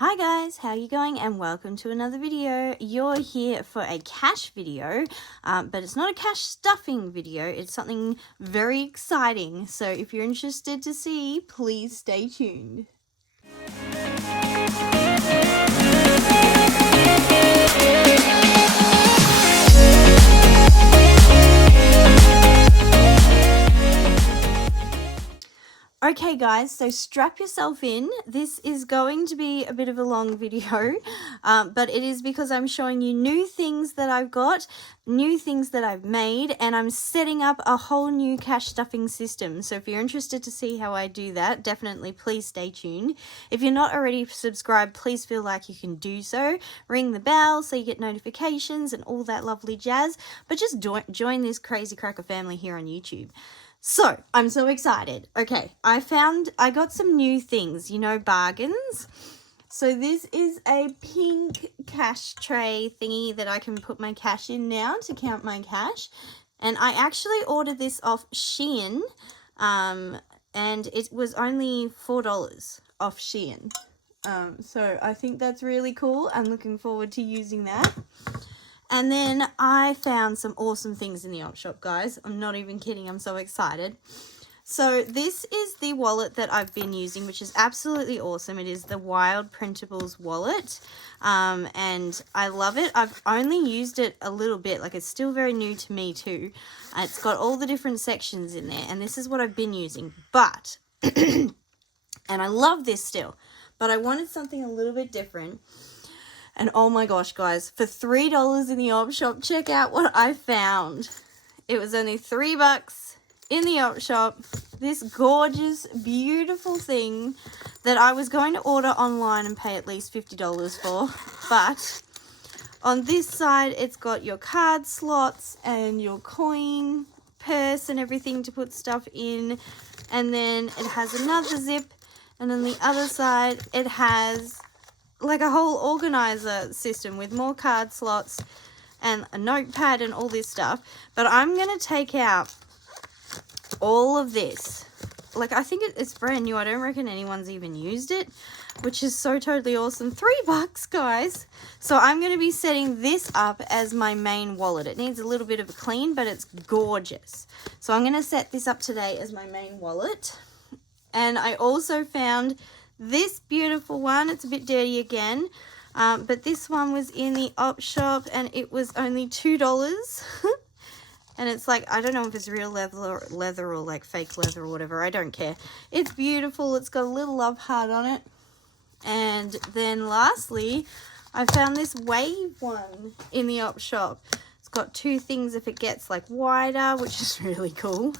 Hi guys, how are you going? And welcome to another video. You're here for a cash video, but it's not a cash stuffing video. It's something very exciting. So if you're interested to see, please stay tuned. Okay guys, so strap yourself in. This is going to be a bit of a long video, but it is because I'm showing you new things that I've got, new things that I've made, and I'm setting up a whole new cash stuffing system. So if you're interested to see how I do that, definitely please stay tuned. If you're not already subscribed, please feel like you can do so. Ring the bell so you get notifications and all that lovely jazz, but just join this crazy cracker family here on YouTube. So, I'm so excited. Okay, I got some new things, bargains. So this is a pink cash tray thingy that I can put my cash in now to count my cash. And I actually ordered this off Shein, and it was only $4 off Shein. So I think that's really cool. I'm looking forward to using that. And then I found some awesome things in the op shop, guys. I'm not even kidding. I'm so excited. So this is the wallet that I've been using, which is absolutely awesome. It is the Wild Printables wallet. And I love it. I've only used it a little bit. Like, it's still very new to me too. It's got all the different sections in there. And this is what I've been using. But, and I love this still. But I wanted something a little bit different. And oh my gosh, guys, for $3 in the op shop, check out what I found. It was only $3 in the op shop. This gorgeous, beautiful thing that I was going to order online and pay at least $50 for. But on this side, it's got your card slots and your coin purse and everything to put stuff in. And then it has another zip. And on the other side, it has like a whole organizer system with more card slots and a notepad and all this stuff. But I'm going to take out all of this. Like, I think it's brand new. I don't reckon anyone's even used it, which is so totally awesome. $3, guys. So I'm going to be setting this up as my main wallet. It needs a little bit of a clean, but it's gorgeous. So I'm going to set this up today as my main wallet. And I also found this beautiful one. It's a bit dirty again, but this one was in the op shop and it was only $2. And it's like, I don't know if it's real leather or like fake leather or whatever. I don't care. It's beautiful. It's got a little love heart on it. And then lastly, I found this wave one in the op shop. It's got two things if it gets like wider, which is really cool.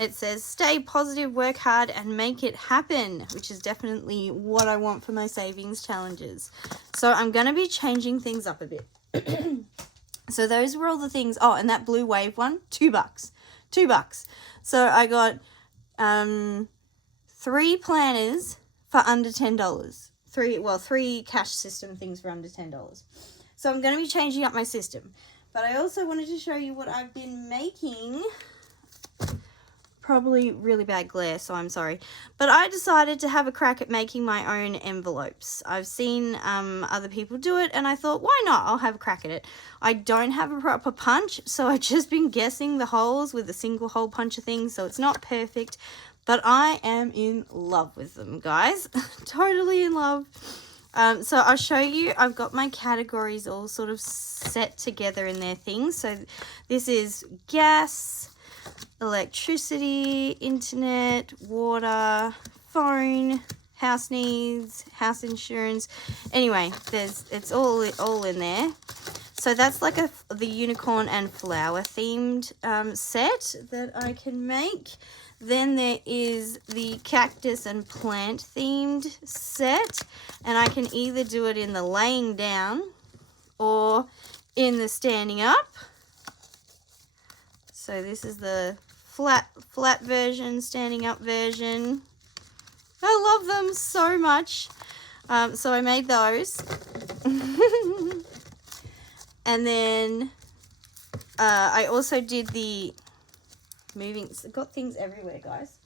It says, stay positive, work hard, and make it happen, which is definitely what I want for my savings challenges. So I'm going to be changing things up a bit. So those were all the things. Oh, and that blue wave one, $2. $2. So I got 3 planners for under $10. 3 cash system things for under $10. So I'm going to be changing up my system. But I also wanted to show you what I've been making. Probably really bad glare, so I'm sorry. But I decided to have a crack at making my own envelopes. I've seen other people do it, and I thought, why not? I'll have a crack at it. I don't have a proper punch, so I've just been guessing the holes with a single hole puncher thing, so it's not perfect. But I am in love with them, guys. Totally in love. So I'll show you. I've got my categories all sort of set together in their things. So this is gas, electricity, internet, water, phone, house needs, house insurance. Anyway, it's all in there. So that's like the unicorn and flower themed set that I can make. Then there is the cactus and plant themed set, and I can either do it in the laying down or in the standing up. So this is the flat version, standing up version. I love them so much. So I made those. And then I also did the moving. Got things everywhere, guys.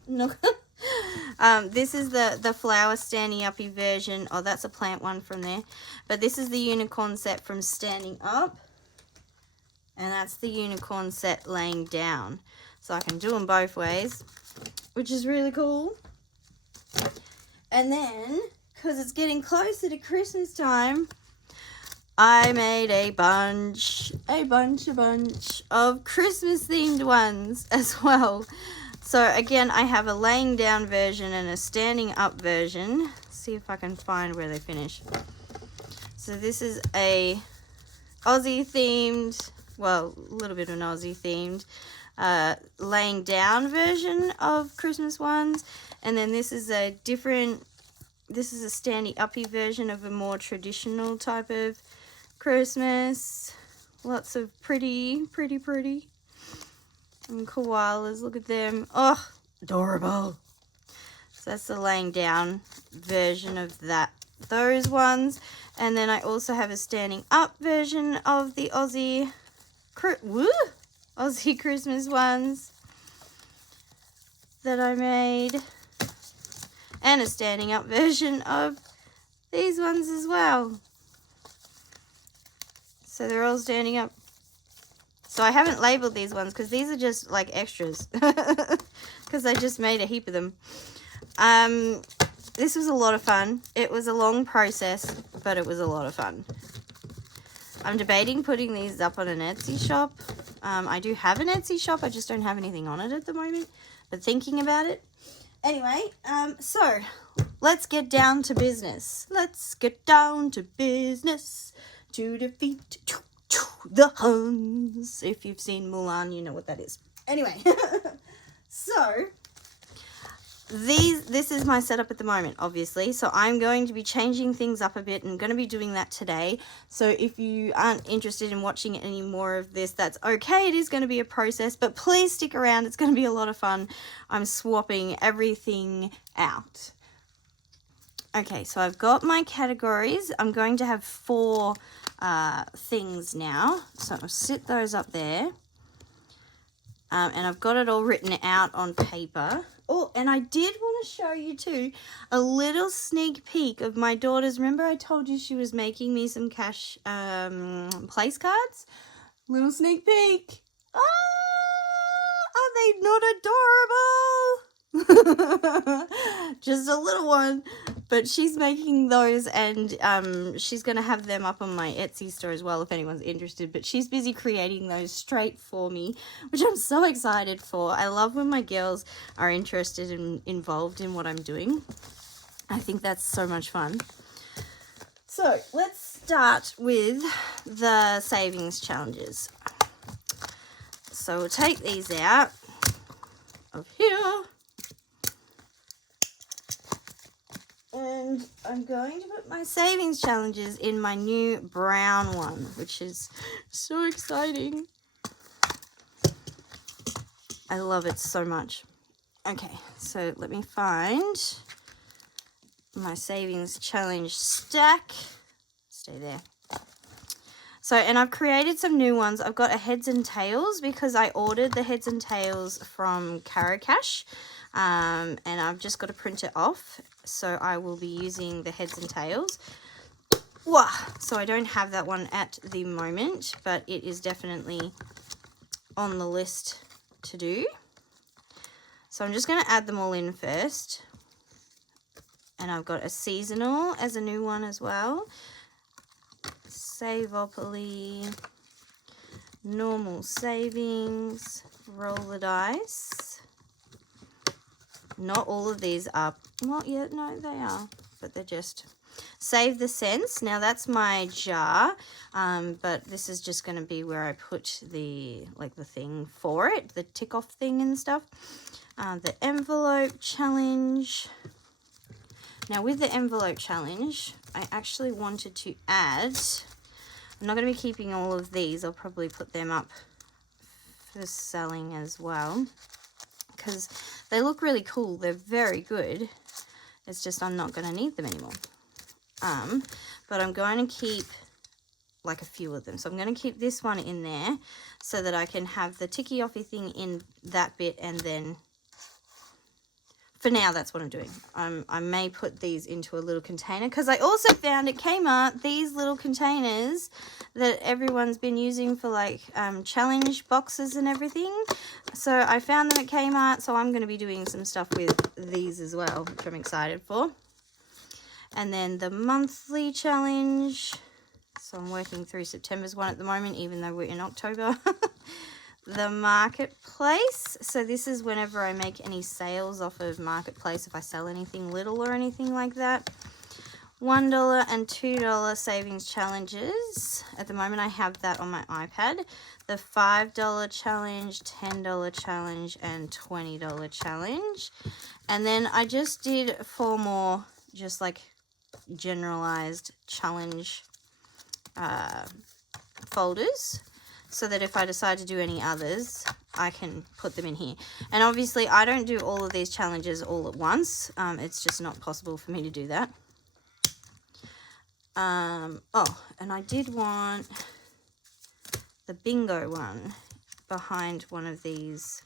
This is the flower standing uppy version. Oh, that's a plant one from there. But this is the unicorn set from standing up. And that's the unicorn set laying down. So I can do them both ways, which is really cool. And then, because it's getting closer to Christmas time, I made a bunch of Christmas themed ones as well. So again, I have a laying down version and a standing up version. Let's see if I can find where they finish. So this is a Aussie themed, well, a little bit of an Aussie themed laying down version of Christmas ones. And then this is a different, this is a standing uppy version of a more traditional type of Christmas. Lots of pretty. And koalas, look at them. Oh, adorable. So that's the laying down version of those ones. And then I also have a standing up version of the Aussie Christmas ones that I made. And a standing up version of these ones as well. So they're all standing up. So I haven't labeled these ones because these are just like extras. Because I just made a heap of them. This was a lot of fun. It was a long process, but it was a lot of fun. I'm debating putting these up on an Etsy shop. I do have an Etsy shop. I just don't have anything on it at the moment. But thinking about it. Anyway, so let's get down to business. Let's get down to business to defeat the Huns. If you've seen Mulan, you know what that is. Anyway, so this is my setup at the moment, obviously. So I'm going to be changing things up a bit and going to be doing that today. So if you aren't interested in watching any more of this, that's okay. It is going to be a process, but please stick around. It's going to be a lot of fun. I'm swapping everything out. Okay, so I've got my categories. I'm going to have 4 things now. So I'll sit those up there. And I've got it all written out on paper. Oh, and I did want to show you too a little sneak peek of my daughter's. Remember I told you she was making me some cash place cards? Little sneak peek. Ah, are they not adorable? Just a little one. But she's making those, and she's going to have them up on my Etsy store as well if anyone's interested. But she's busy creating those straight for me, which I'm so excited for. I love when my girls are interested and involved in what I'm doing. I think that's so much fun. So let's start with the savings challenges. So we'll take these out of here. And I'm going to put my savings challenges in my new brown one, which is so exciting. I love it so much. Okay, so let me find my savings challenge stack. Stay there. So, and I've created some new ones. I've got a heads and tails because I ordered the heads and tails from Cash. And I've just got to print it off. So I will be using the heads and tails. Whoa. So I don't have that one at the moment, but it is definitely on the list to do. So I'm just going to add them all in first. And I've got a seasonal as a new one as well. Savopoly, normal savings, roll the dice. Not all of these are, well, yeah, no, they are, but they're just save the cents. Now that's my jar, but this is just going to be where I put the, like the thing for it, the tick off thing and stuff. The envelope challenge. Now with the envelope challenge, I actually wanted to add, I'm not going to be keeping all of these. I'll probably put them up for selling as well, because they look really cool. They're very good. It's just I'm not going to need them anymore. But I'm going to keep like a few of them. So I'm going to keep this one in there so that I can have the ticky offy thing in that bit, and then for now, that's what I'm doing. I may put these into a little container because I also found at Kmart these little containers that everyone's been using for like challenge boxes and everything. So I found them at Kmart, so I'm going to be doing some stuff with these as well, which I'm excited for. And then the monthly challenge. So I'm working through September's one at the moment, even though we're in October. The marketplace. So this is whenever I make any sales off of marketplace, if I sell anything little or anything like that. $1 and $2 savings challenges. At the moment I have that on my iPad. The $5 challenge, $10 challenge, and $20 challenge. And then I just did 4 more just like generalized challenge folders, so that if I decide to do any others, I can put them in here. And obviously, I don't do all of these challenges all at once. It's just not possible for me to do that. Oh, and I did want the bingo one behind one of these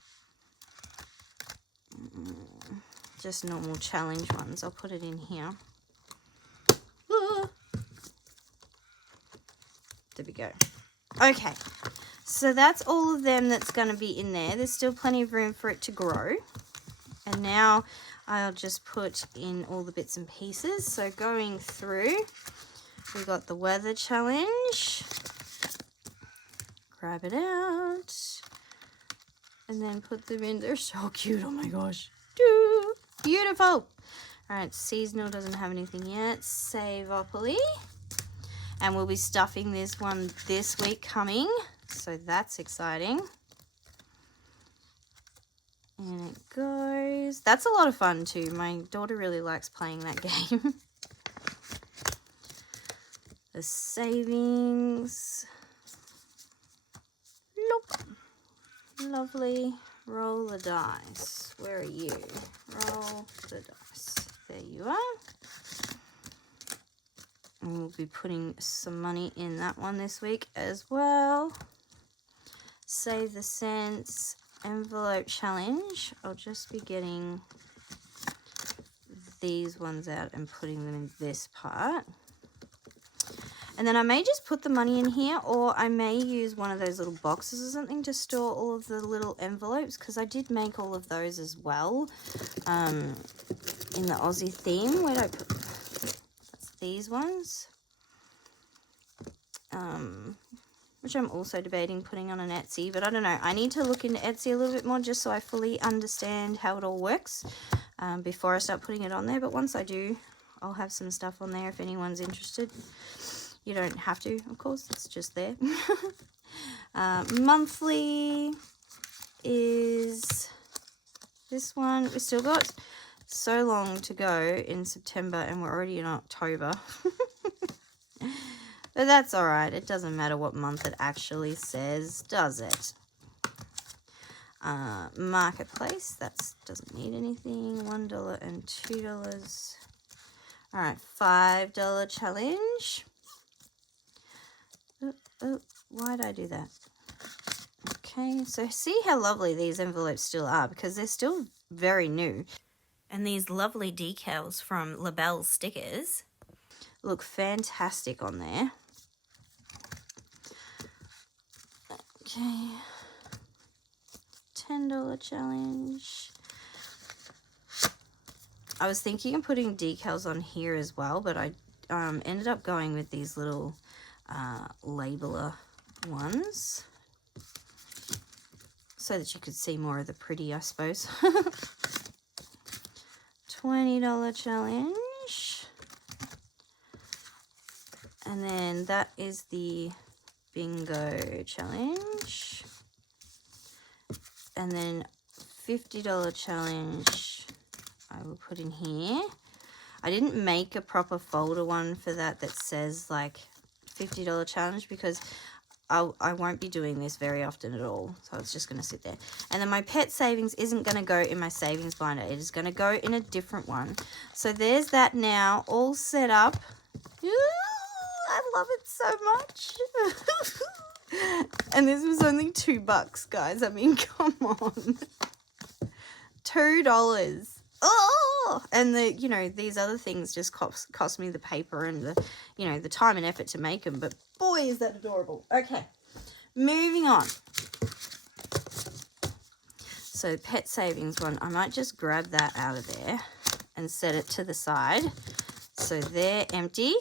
just normal challenge ones. I'll put it in here. There we go. Okay, so that's all of them that's going to be in there. There's still plenty of room for it to grow. And now I'll just put in all the bits and pieces. So going through, we got the weather challenge. Grab it out. And then put them in. They're so cute. Oh my gosh. Beautiful. All right, seasonal doesn't have anything yet. Savopoly. And we'll be stuffing this one this week coming. So that's exciting. And it goes. That's a lot of fun too. My daughter really likes playing that game. The savings. Nope. Lovely. Roll the dice. Where are you? Roll the dice. There you are. And we'll be putting some money in that one this week as well. Save the cents. Envelope challenge. I'll just be getting these ones out and putting them in this part. And then I may just put the money in here, or I may use one of those little boxes or something to store all of the little envelopes, because I did make all of those as well in the Aussie theme. Where did I put them? That's these ones. Which I'm also debating putting on an Etsy, but I don't know. I need to look into Etsy a little bit more just so I fully understand how it all works before I start putting it on there. But once I do, I'll have some stuff on there if anyone's interested. You don't have to, of course, it's just there. Monthly is this one. We've still got so long to go in September and we're already in October. But that's all right. It doesn't matter what month it actually says, does it? Marketplace, that doesn't need anything. $1 and $2. All right, $5 challenge. Oh, why did I do that? Okay, so see how lovely these envelopes still are, because they're still very new. And these lovely decals from Labelle Stickers look fantastic on there. Okay, $10 challenge. I was thinking of putting decals on here as well, but I ended up going with these little labeler ones so that you could see more of the pretty, I suppose. $20 challenge. And then that is the bingo challenge. And then $50 challenge I will put in here. I didn't make a proper folder one for that says like $50 challenge, because I won't be doing this very often at all. So it's just going to sit there. And then my pet savings isn't going to go in my savings binder. It is going to go in a different one. So there's that now all set up. Ooh, I love it so much. And this was only $2, guys. I mean, come on. $2. oh, and these other things just cost me the paper and the time and effort to make them. But boy, is that adorable. Okay, moving on. So pet savings one, I might just grab that out of there and set it to the side. So they're empty.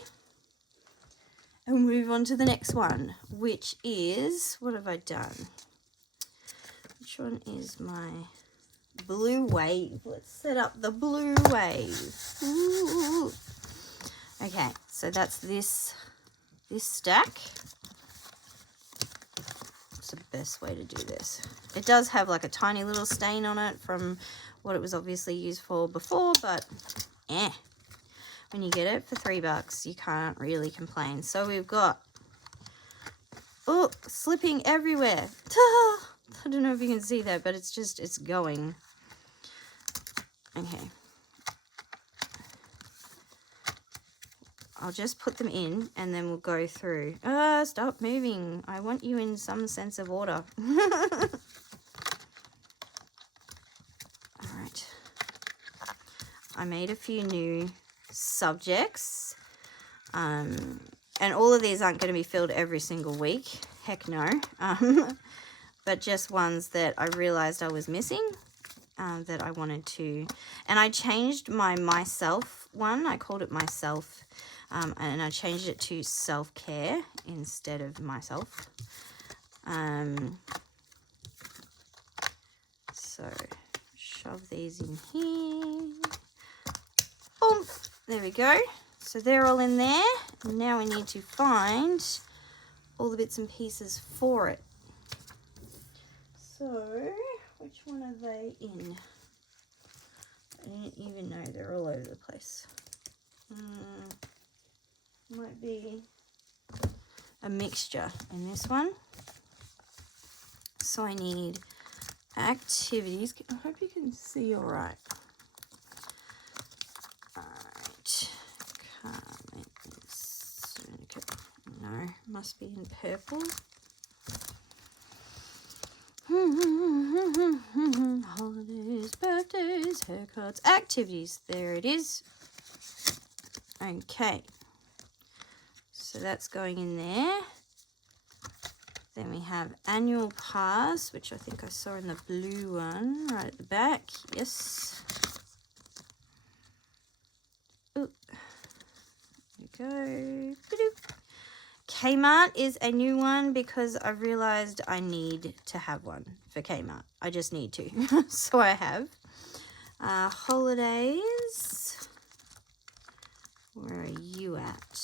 And move on to the next one, which is, what have I done? Which one is my blue wave? Let's set up the blue wave. Ooh. Okay, so that's this stack. What's the best way to do this? It does have like a tiny little stain on it from what it was obviously used for before, but when you get it for $3, you can't really complain. So we've got, oh, slipping everywhere. I don't know if you can see that, but it's going. Okay. I'll just put them in and then we'll go through. Stop moving. I want you in some sense of order. All right. I made a few new subjects. And all of these aren't going to be filled every single week. Heck no. But just ones that I realized I was missing. That I wanted to, and I changed my myself one. I called it myself, and I changed it to self-care instead of myself. So shove these in here. Boom. There we go. So they're all in there. And now we need to find all the bits and pieces for it. So which one are they in? I didn't even know, they're all over the place. Might be a mixture in this one. So I need activities. I hope you can see all right. Alright. No, must be in purple. Holidays, birthdays, haircuts, activities. There it is. Okay. So that's going in there. Then we have annual pass, which I think I saw in the blue one right at the back. Yes. Ooh. There we go. Kmart is a new one because I realized I need to have one for Kmart. I just need to. So I have. Holidays. Where are you at?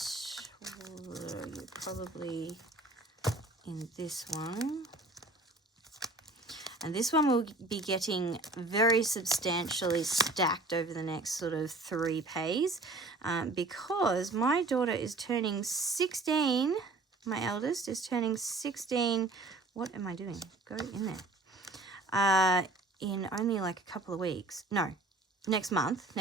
You're probably in this one. And this one will be getting very substantially stacked over the next sort of 3 pays because my daughter is turning 16. My eldest is turning 16. What am I doing? Go in there. In only like a couple of weeks. No, next month.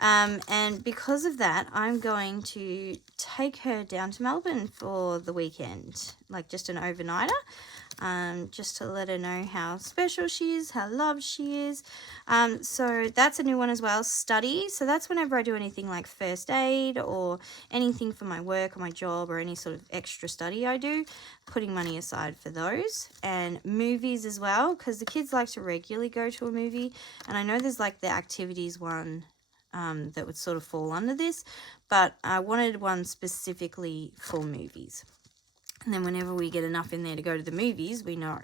And because of that, I'm going to take her down to Melbourne for the weekend, like just an overnighter. Just to let her know how special she is, how loved she is. So that's a new one as well, study. So that's whenever I do anything like first aid or anything for my work or my job or any sort of extra study I do, putting money aside for those. And movies as well, because the kids like to regularly go to a movie. And I know there's like the activities one that would sort of fall under this, but I wanted one specifically for movies. And then whenever we get enough in there to go to the movies, we know.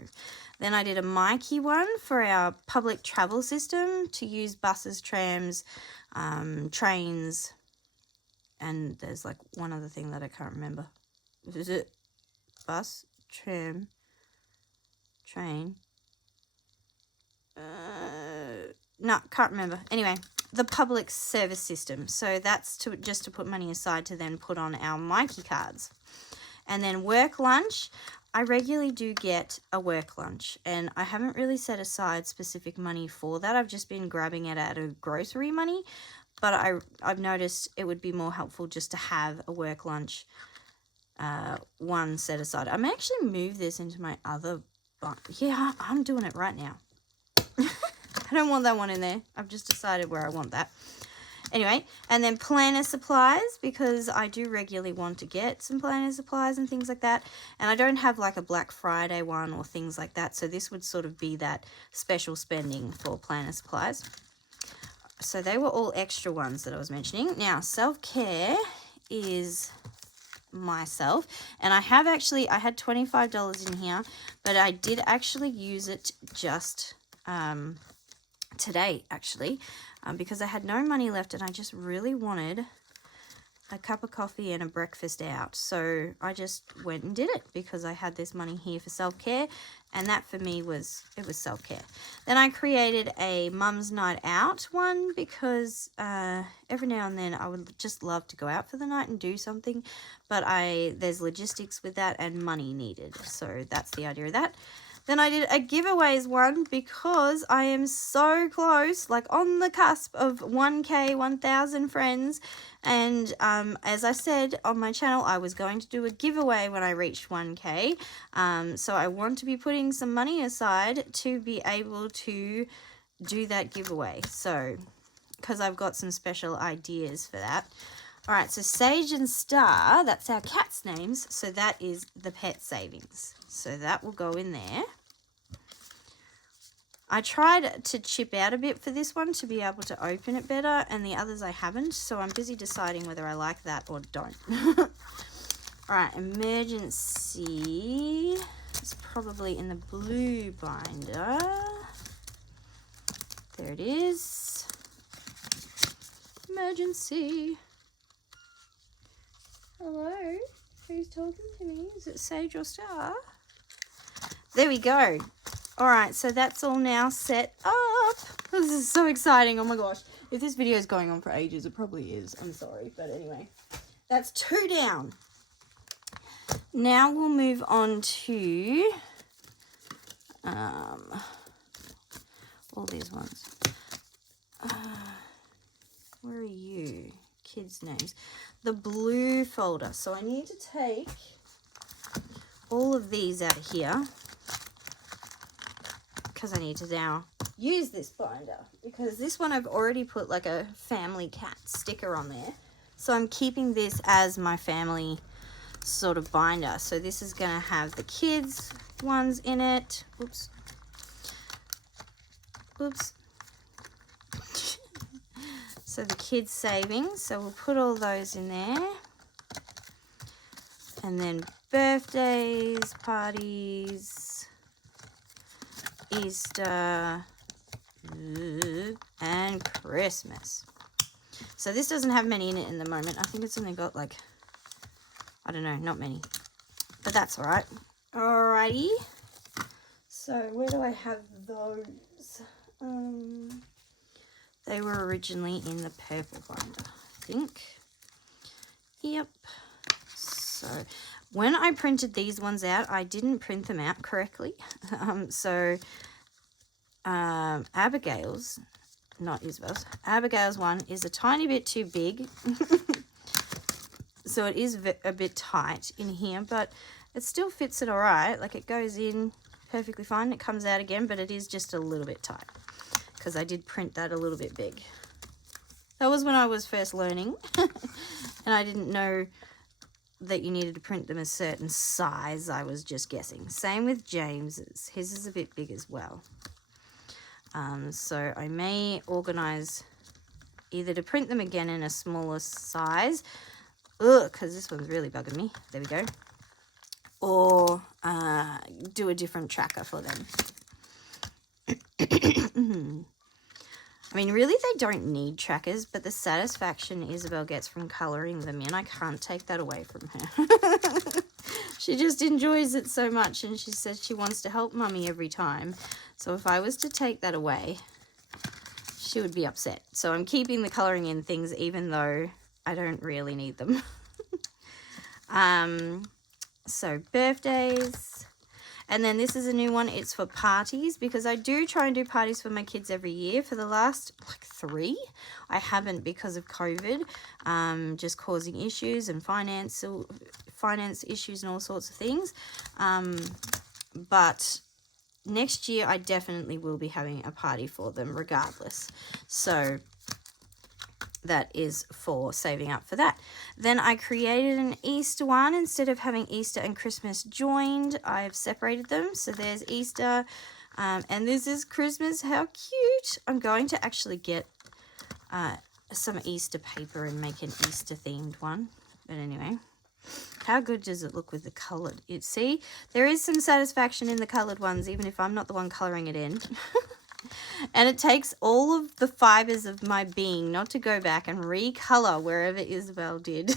Then I did a Mikey one for our public travel system to use buses, trams, trains, and there's like one other thing that I can't remember. Is it bus, tram, train? No, can't remember. Anyway, the public service system. So that's just to put money aside to then put on our Mikey cards. And then work lunch, I regularly do get a work lunch, and I haven't really set aside specific money for that. I've just been grabbing it out of grocery money, but I've noticed it would be more helpful just to have a work lunch one set aside. I may actually move this into my other, yeah, I'm doing it right now. I don't want that one in there. I've just decided where I want that. Anyway, and then planner supplies, because I do regularly want to get some planner supplies and things like that. And I don't have like a Black Friday one or things like that. So this would sort of be that special spending for planner supplies. So they were all extra ones that I was mentioning. Now, self-care is myself. And I had $25 in here, but I did actually use it just today, actually. Because I had no money left and I just really wanted a cup of coffee and a breakfast out. So I just went and did it because I had this money here for self-care, and that for me was self-care. Then I created a mum's night out one because every now and then I would just love to go out for the night and do something, but there's logistics with that and money needed. So that's the idea of that. Then I did a giveaways one because I am so close, like on the cusp of 1K, 1,000 friends. And as I said on my channel, I was going to do a giveaway when I reached 1K. So I want to be putting some money aside to be able to do that giveaway. So, because I've got some special ideas for that. All right, so Sage and Star, that's our cat's names. So that is the pet savings. So that will go in there. I tried to chip out a bit for this one to be able to open it better, and the others I haven't. So I'm busy deciding whether I like that or don't. All right, emergency is probably in the blue binder. There it is. Emergency. Hello, who's talking to me? Is it Sage or Star? There we go. All right, so that's all now set up. This is so exciting. Oh my gosh. If this video is going on for ages, it probably is. I'm sorry. But anyway, that's 2 down. Now we'll move on to all these ones. Where are you? Kids' names. The blue folder. So I need to take all of these out of here because I need to now use this binder, because this one I've already put like a family cat sticker on there. So I'm keeping this as my family sort of binder. So this is going to have the kids ones in it. Oops. Oops. So the kids savings, so we'll put all those in there. And then birthdays, parties, Easter, and Christmas. So this doesn't have many in it in the moment. I think it's only got like, I don't know, not many. But that's all right. Alrighty. So where do I have those? They were originally in the purple binder, I think. Yep. So when I printed these ones out, I didn't print them out correctly. Abigail's, not Isabel's, Abigail's one is a tiny bit too big. So it is a bit tight in here, but it still fits it all right. Like it goes in perfectly fine. It comes out again, but it is just a little bit tight, because I did print that a little bit big. That was when I was first learning and I didn't know that you needed to print them a certain size. I was just guessing. Same with James's. His is a bit big as well. So I may organize either to print them again in a smaller size. Ugh, because this one's really bugging me. There we go. Or do a different tracker for them. I mean, really, they don't need trackers, but the satisfaction Isabel gets from colouring them in, I can't take that away from her. She just enjoys it so much, and she says she wants to help Mummy every time. So if I was to take that away, she would be upset. So I'm keeping the colouring in things, even though I don't really need them. So birthdays. And then this is a new one. It's for parties, because I do try and do parties for my kids every year. For the last, like 3, I haven't because of COVID, just causing issues and finance issues and all sorts of things. But next year I definitely will be having a party for them regardless. So that is for saving up for that. Then I created an Easter one. Instead of having Easter and Christmas joined, I've separated them. So there's Easter, and this is Christmas. How cute. I'm going to actually get some Easter paper and make an Easter themed one. But anyway, how good does it look with the colored? See, there is some satisfaction in the colored ones, even if I'm not the one coloring it in. And it takes all of the fibers of my being not to go back and recolor wherever Isabel did.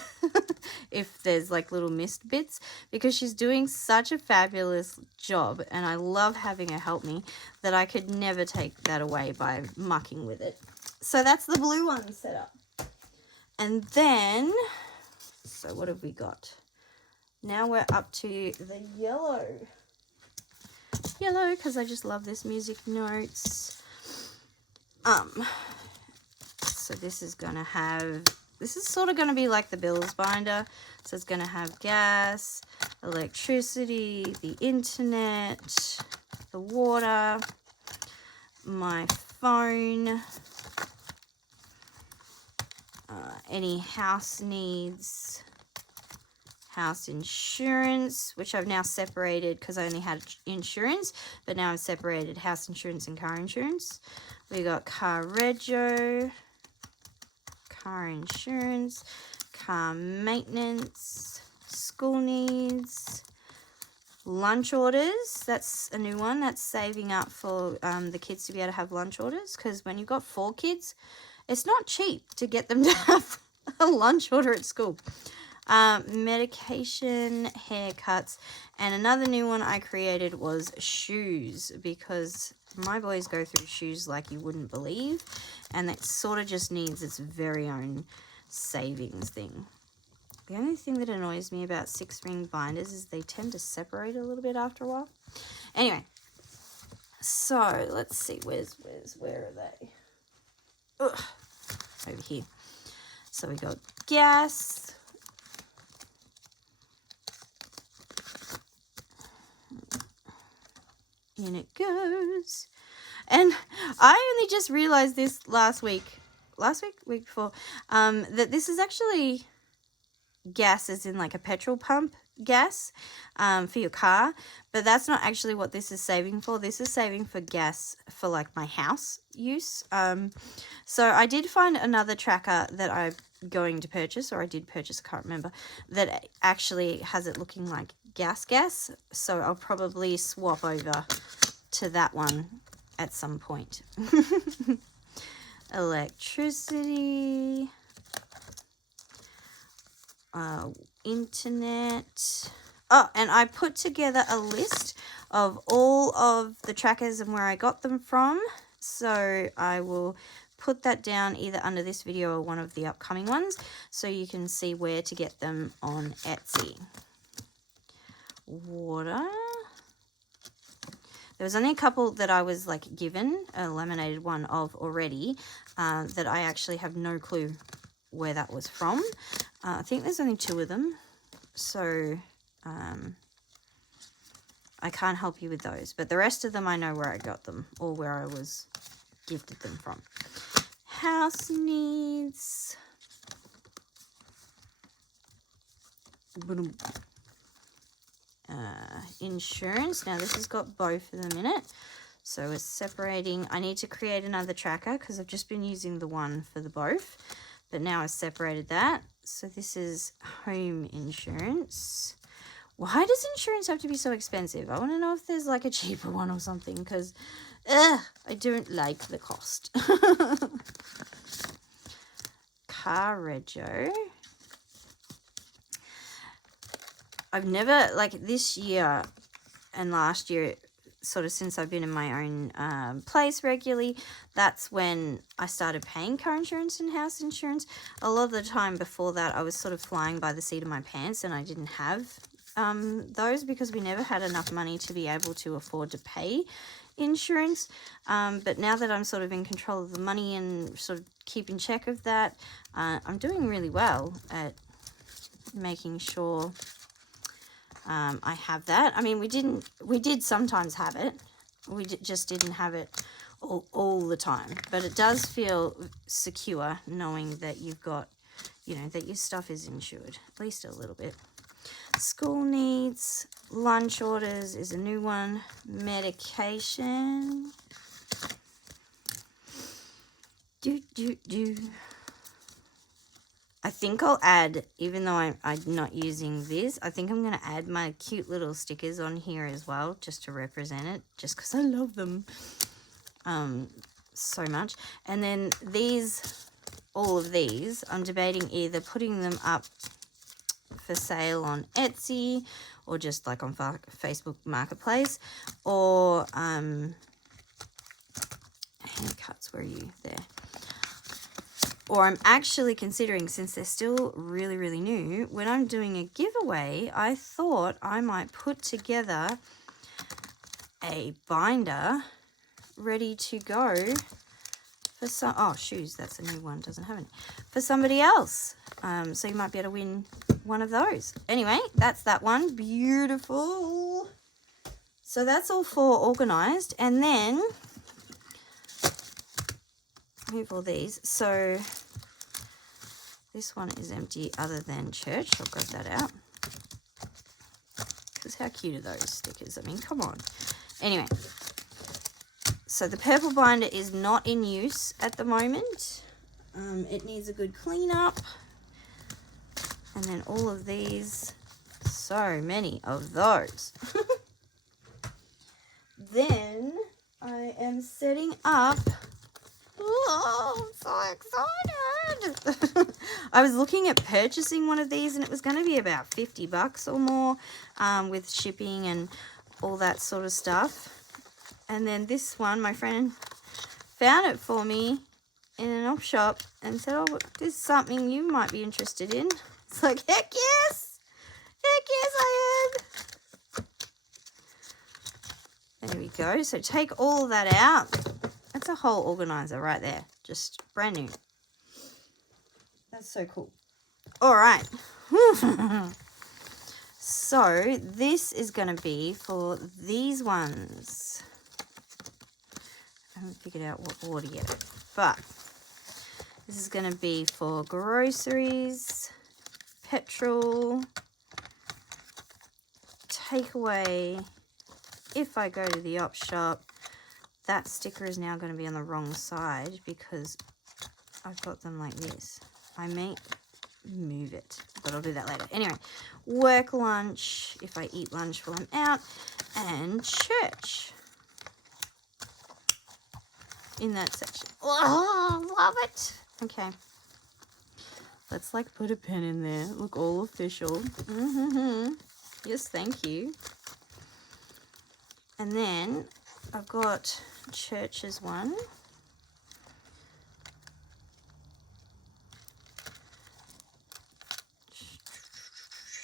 If there's like little missed bits, because she's doing such a fabulous job, and I love having her help me, that I could never take that away by mucking with it. So that's the blue one set up. And then, so what have we got? Now we're up to the yellow. Yellow, because I just love this music notes. So this is going to have, this is sort of going to be like the bills binder. So it's going to have gas, electricity, the internet, the water, my phone, any house needs, house insurance, which I've now separated because I only had insurance, but now I've separated house insurance and car insurance. We got car rego, car insurance, car maintenance, school needs, lunch orders. That's a new one. That's saving up for the kids to be able to have lunch orders, because when you've got 4 kids, it's not cheap to get them to have a lunch order at school. Medication, haircuts, and another new one I created was shoes, because my boys go through shoes like you wouldn't believe, and it sort of just needs its very own savings thing. The only thing that annoys me about 6-ring binders is they tend to separate a little bit after a while. Anyway, so let's see, where are they? Ugh, over here. So we got gas, in it goes. And I only just realized this week before, that this is actually gas, as in like a petrol pump gas for your car, but that's not actually what this is saving for. This is saving for gas for like my house use. So I did find another tracker that I'm going to purchase, or I did purchase, I can't remember, that actually has it looking like gas, so I'll probably swap over to that one at some point. Electricity, internet. Oh, and I put together a list of all of the trackers and where I got them from, so I will put that down either under this video or one of the upcoming ones, so you can see where to get them on Etsy. Water. There was only a couple that I was like given a laminated one of already, that I actually have no clue where that was from. I think there's only 2 of them, so I can't help you with those, but the rest of them I know where I got them, or where I was gifted them from. House needs. Insurance. Now this has got both of them in it, so it's separating. I need to create another tracker because I've just been using the one for the both, but now I've separated that. So this is home insurance. Why does insurance have to be so expensive? I want to know if there's like a cheaper one or something, because I don't like the cost. Car rego. I've never, like this year and last year, sort of since I've been in my own place regularly, that's when I started paying car insurance and house insurance. A lot of the time before that, I was sort of flying by the seat of my pants, and I didn't have those because we never had enough money to be able to afford to pay insurance. But now that I'm sort of in control of the money and sort of keeping check of that, I'm doing really well at making sure I have that. I mean, we did sometimes have it, we just didn't have it all the time. But it does feel secure knowing that you've got, you know, that your stuff is insured, at least a little bit. School needs, lunch orders is a new one, medication. I think I'll add, even though I'm not using this, I think I'm going to add my cute little stickers on here as well, just to represent it, just because I love them so much. And then these, all of these, I'm debating either putting them up for sale on Etsy or just like on Facebook Marketplace, or handcuts, where are you? There. Or I'm actually considering, since they're still really, really new, when I'm doing a giveaway, I thought I might put together a binder ready to go for some, oh, shoes, that's a new one, doesn't have any, for somebody else. So you might be able to win one of those. Anyway, that's that one. Beautiful. So that's all 4 organized. And then move all these. So this one is empty other than church. I'll grab that out. Because how cute are those stickers? I mean, come on. Anyway, so the purple binder is not in use at the moment. It needs a good clean up. And then all of these, so many of those. Then I am setting up. Oh, I'm so excited. I was looking at purchasing one of these and it was going to be about $50 or more with shipping and all that sort of stuff. And then this one, my friend found it for me in an op shop and said, oh, this is something you might be interested in. It's like, heck yes! Heck yes, I am! There we go. So take all of that out. That's a whole organizer right there. Just brand new. That's so cool. All right. So this is going to be for these ones. I haven't figured out what order yet. But this is going to be for groceries, petrol, takeaway. If I go to the op shop, that sticker is now going to be on the wrong side because I've got them like this. I may move it, but I'll do that later. Anyway, work lunch, if I eat lunch while I'm out, and church in that section. Oh, love it. Okay. Let's like put a pen in there. Look all official. Yes, thank you. And then I've got church's one.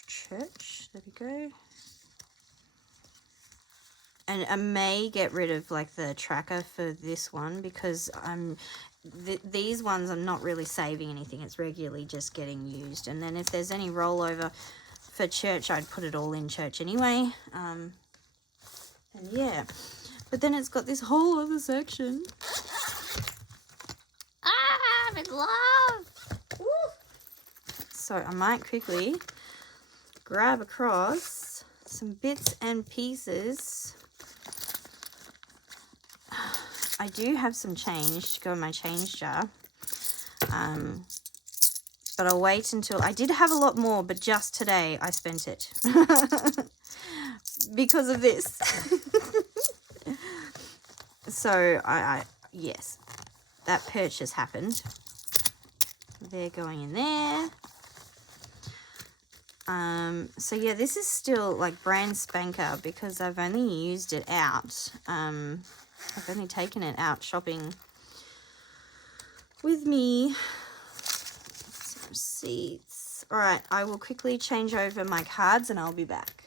Church, there we go. And I may get rid of like the tracker for this one because these ones I'm not really saving anything. It's regularly just getting used. And then if there's any rollover for church, I'd put it all in church anyway. And yeah, but then it's got this whole other section. I'm in love. Woo. So I might quickly grab across some bits and pieces. I do have some change to go in my change jar. But I'll wait until, I did have a lot more, but just today I spent it. Because of this. So yes, that purchase happened. They're going in there. So yeah, this is still like brand spanker because I've only used it out. I've only taken it out shopping with me. Some receipts. All right, I will quickly change over my cards and I'll be back.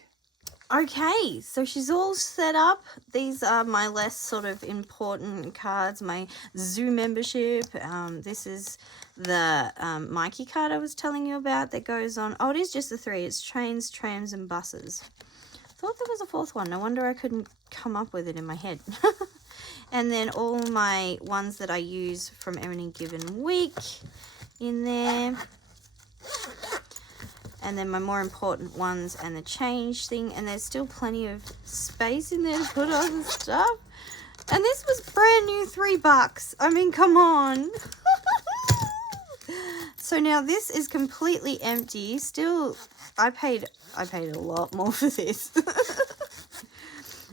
Okay, so she's all set up. These are my less sort of important cards, my zoo membership. This is the Mikey card I was telling you about that goes on. Oh, it is just the 3. It's trains, trams, and buses. Thought there was a fourth one. No wonder I couldn't come up with it in my head. And then all my ones that I use from any given week in there. And then my more important ones and the change thing. And there's still plenty of space in there to put other stuff. And this was brand new, $3. I mean, come on. So now this is completely empty. Still, I paid a lot more for this.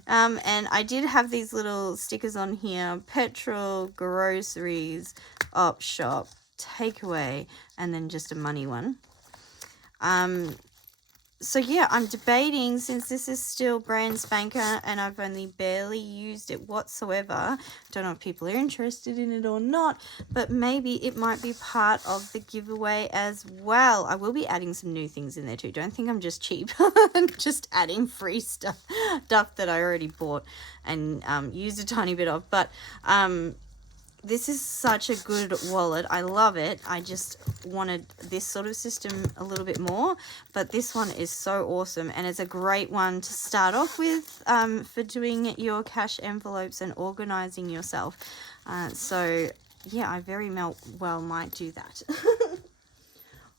And I did have these little stickers on here: petrol, groceries, op shop, takeaway, and then just a money one. So yeah, I'm debating, since this is still brand spanker and I've only barely used it whatsoever. Don't know if people are interested in it or not, but maybe it might be part of the giveaway as well. I will be adding some new things in there too. Don't think I'm just cheap and just adding free stuff that I already bought and used a tiny bit of. But this is such a good wallet. I love it. I just wanted this sort of system a little bit more, but this one is so awesome, and it's a great one to start off with for doing your cash envelopes and organizing yourself. So yeah, I very well might do that.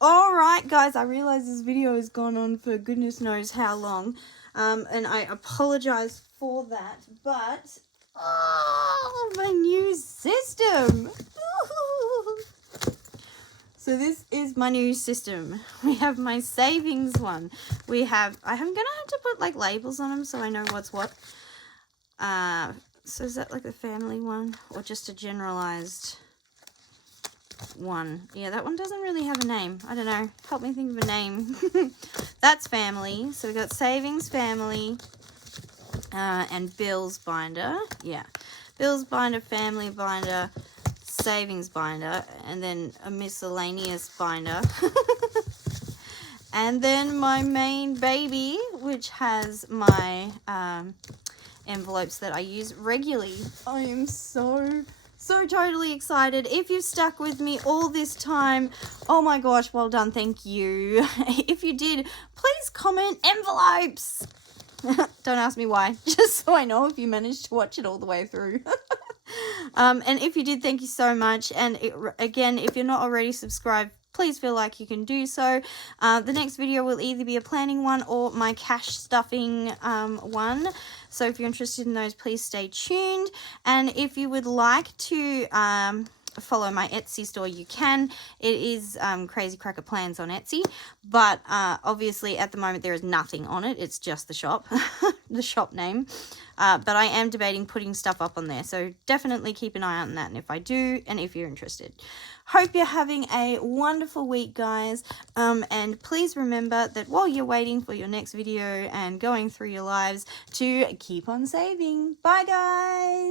All right, guys, I realize this video has gone on for goodness knows how long, and I apologize for that, but oh, my new system. So this is my new system. We have my savings one. I'm gonna have to put like labels on them so I know what's what. So is that like a family one or just a generalized one? Yeah, that one doesn't really have a name. I don't know. Help me think of a name. That's family. So we got savings, family, and bills binder. Yeah, bills binder, family binder, savings binder, and then a miscellaneous binder. And then my main baby, which has my envelopes that I use regularly. I am so totally excited. If you've stuck with me all this time, oh my gosh, well done, thank you. If you did, please comment envelopes. Don't ask me why, just so I know if you managed to watch it all the way through. And if you did, thank you so much. And again, if you're not already subscribed, please feel like you can do so. The next video will either be a planning one or my cash stuffing one. So if you're interested in those, please stay tuned. And if you would like to follow my Etsy store, you can. It is Crazy Cracker Plans on Etsy, but obviously at the moment there is nothing on it. It's just the shop, the shop name. But I am debating putting stuff up on there, so definitely keep an eye on that, and if I do, and if you're interested. Hope you're having a wonderful week, guys, and please remember that while you're waiting for your next video and going through your lives, to keep on saving. Bye, guys.